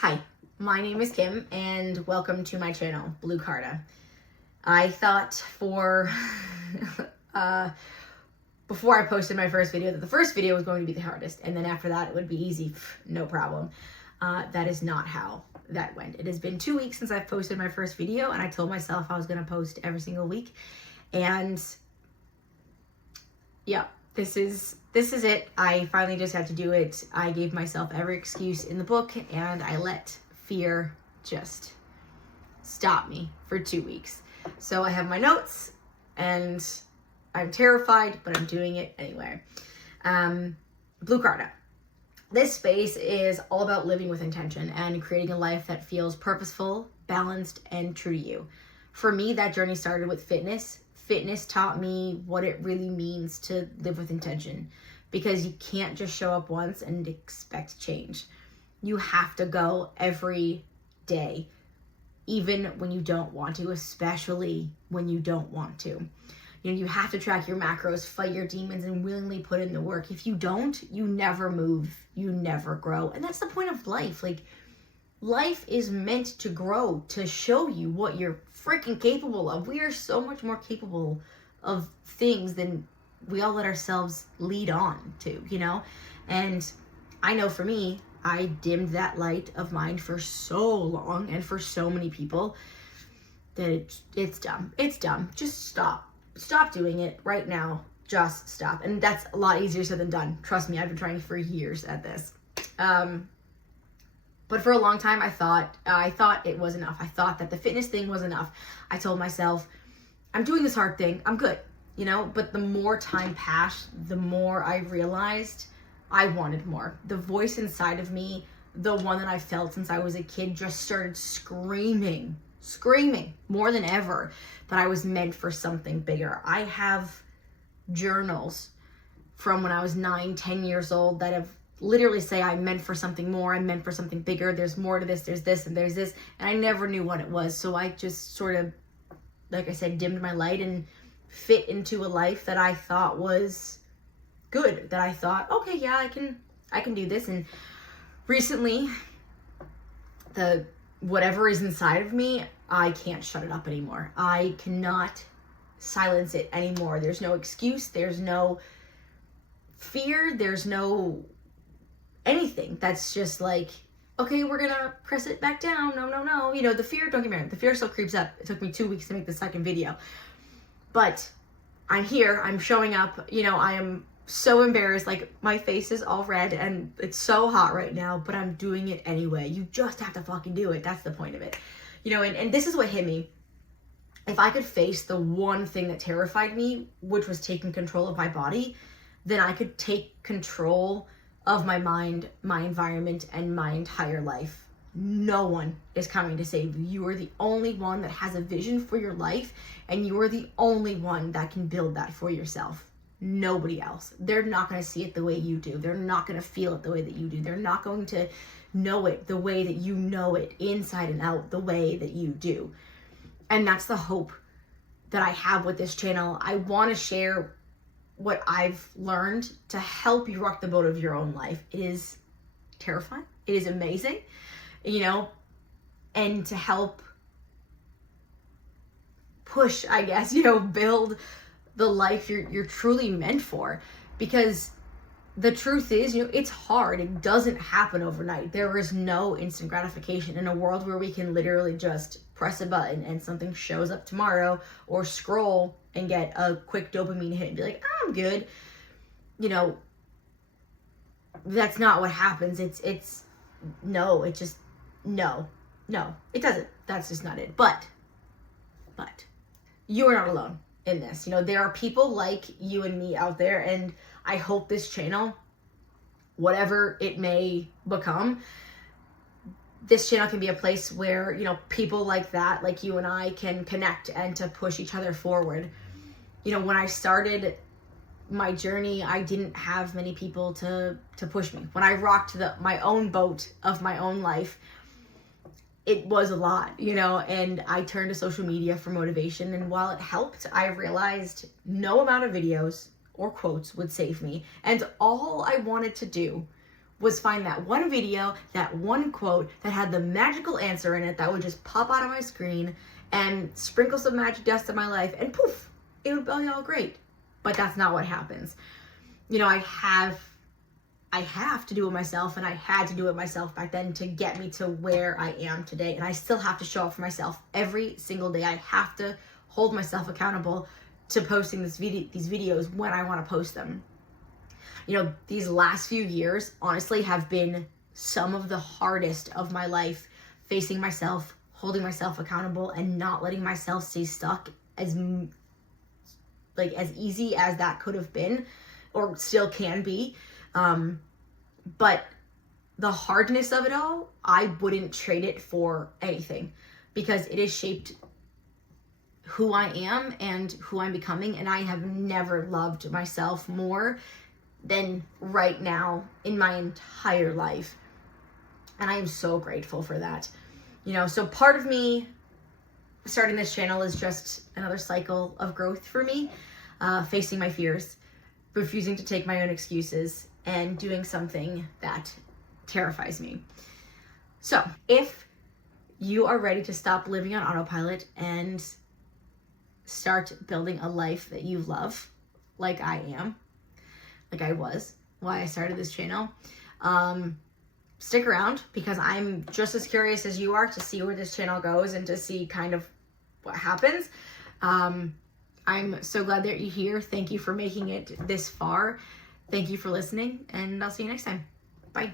Hi, my name is Kim and welcome to my channel, Blue Carta. I thought before I posted my first video that the first video was going to be the hardest, and then after that it would be easy, no problem. That is not how that went. It has been 2 weeks since I've posted my first video, and I told myself I was going to post every single week. And yeah, this is it. I finally just had to do it. I gave myself every excuse in the book, and I let fear just stop me for 2 weeks. So I have my notes, and I'm terrified, but I'm doing it anyway. Blue Carta. This space is all about living with intention and creating a life that feels purposeful, balanced, and true to you. For me, that journey started with fitness. Fitness taught me what it really means to live with intention, because you can't just show up once and expect change. You have to go every day, even when you don't want to, especially when you don't want to. You have to track your macros, fight your demons, and willingly put in the work. If you don't, you never move, you never grow. And that's the point of life. Life is meant to grow, to show you what you're freaking capable of. We are so much more capable of things than we all let ourselves lead on to, And I know for me, I dimmed that light of mine for so long, and for so many people, that it's dumb. It's dumb. Just stop. Stop doing it right now. Just stop. And that's a lot easier said than done. Trust me, I've been trying for years at this. But for a long time, I thought it was enough. I thought that the fitness thing was enough. I told myself, I'm doing this hard thing. I'm good, But the more time passed, the more I realized I wanted more. The voice inside of me, the one that I felt since I was a kid, just started screaming more than ever that I was meant for something bigger. I have journals from when I was 9, 10 years old that have literally say I'm meant for something more, I'm meant for something bigger, there's more to this, there's this, and there's this, and I never knew what it was. So I just sort of, like I said, dimmed my light and fit into a life that I thought was good, that I thought, okay, yeah, I can do this. And recently, the whatever is inside of me, I can't shut it up anymore. I cannot silence it anymore. There's no excuse, there's no fear, there's no anything. That's just like, okay, we're gonna press it back down. No. The fear, don't get me wrong, the fear still creeps up. It took me 2 weeks to make the second video. But I'm here, I'm showing up, I am so embarrassed, like my face is all red and it's so hot right now, but I'm doing it anyway. You just have to fucking do it. That's the point of it. And this is what hit me. If I could face the one thing that terrified me, which was taking control of my body, then I could take control of my mind, my environment, and my entire life. No one is coming to save you. You are the only one that has a vision for your life, and you are the only one that can build that for yourself. Nobody else. They're not going to see it the way you do. They're not going to feel it the way that you do. They're not going to know it the way that you know it, inside and out, the way that you do. And that's the hope that I have with this channel. I want to share what I've learned to help you rock the boat of your own life. It is terrifying. It is amazing, and to help push, I guess, build the life you're truly meant for. Because the truth is, it's hard. It doesn't happen overnight. There is no instant gratification in a world where we can literally just press a button and something shows up tomorrow, or scroll and get a quick dopamine hit and be like, I'm good. That's not what happens. No, it doesn't. That's just not it. But you are not alone in this. There are people like you and me out there, and I hope this channel, whatever it may become, this channel can be a place where, people like that, like you and I, can connect and to push each other forward. When I started my journey, I didn't have many people to push me. When I rocked my own boat of my own life, it was a lot, and I turned to social media for motivation. And while it helped, I realized no amount of videos or quotes would save me. And all I wanted to do was find that one video, that one quote that had the magical answer in it that would just pop out of my screen and sprinkle some magic dust in my life, and poof, it would be all great. But that's not what happens. You know, I have to do it myself, and I had to do it myself back then to get me to where I am today. And I still have to show up for myself every single day. I have to hold myself accountable to posting these videos when I want to post them. You know, these last few years, honestly, have been some of the hardest of my life, facing myself, holding myself accountable, and not letting myself stay stuck as easy as that could have been, or still can be. But the hardness of it all, I wouldn't trade it for anything, because it has shaped who I am and who I'm becoming. And I have never loved myself more than right now in my entire life. And I am so grateful for that. You know, so part of me starting this channel is just another cycle of growth for me, facing my fears, refusing to take my own excuses, and doing something that terrifies me. So if you are ready to stop living on autopilot and start building a life that you love, like I am, like I was, why I started this channel, stick around, because I'm just as curious as you are to see where this channel goes and to see kind of what happens. I'm so glad that you're here. Thank you for making it this far. Thank you for listening, and I'll see you next time. Bye.